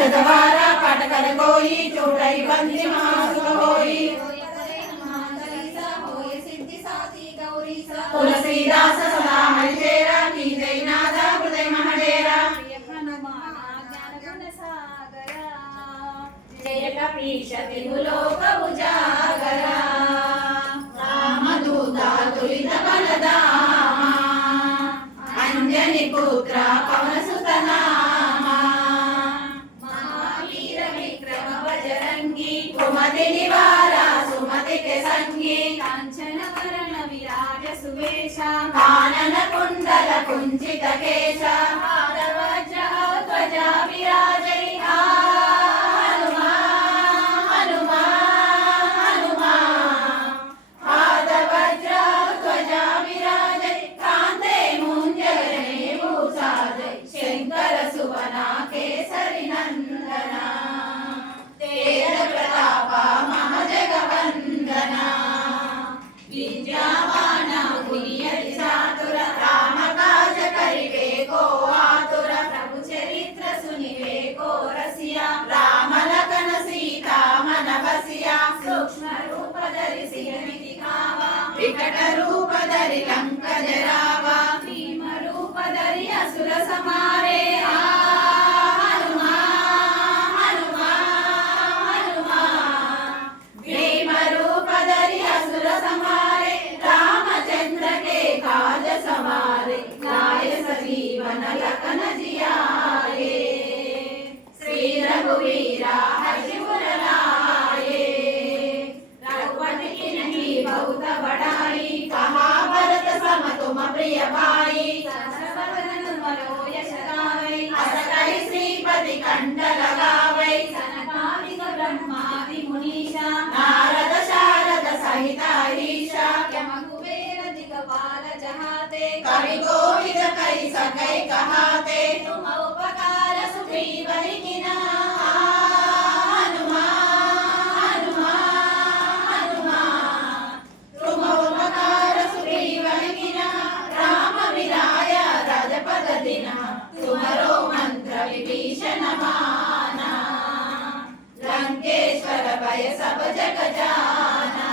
शतवारा पाटकर कोई चूड़ई बंदी मासुक होई तुलसीदास सदा हरिचेरा की जयनादा हृदय महडेरा जय कपीश विभुलोक उजागरा रामदूता तुलित बलदामा अंजनी पुत्र पवन सुत नामा महावीर विक्रम बजरंगी कुमति निवारा सुमति के संगी कांचन वरण विराज सुवेश कानन कुंडल कुंचित केश वज्र ध्वजा विराजै विकट रूप धरि लंक जरावा भीम रूप धरि असुर समारे भीम रूप धरि असुर समारे रामचंद्र के काज सवारे लाए सजीवन लखन जियाए श्री रघुवीरा हर्षिपुर लाए रघुपति की नहीं बहुत बड़ाई कहा भरत सम तुम प्रिय भाई असकहि श्रीपति कंठ लगावै सनकादिक ब्रह्मादि मुनीषा नारद शारद सहित ईशा यम कुबेर दिगपाल जहाते कवि कोविद कहि सकै कहाते तुम उपकार सुग्रीव किना तुम्हारो मंत्र विभीषण माना लंकेश्वर भय सब जग जाना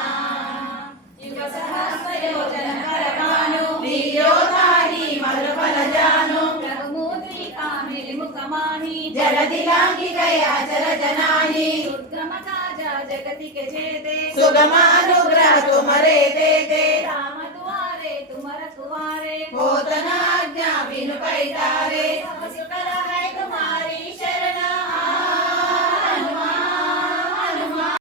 युग सहस्र योजन करवानो वीरोधारी मरुबल जानो रघुमुद्रिका मेरे मुख माही जलधि लांघि गया जल जनाहि दुर्गम काज जगति के जेते सुगम अनुग्रह तुम्हारे देते राम दुआरे तुम रखवारे होत न आज्ञा बिनु पैतारे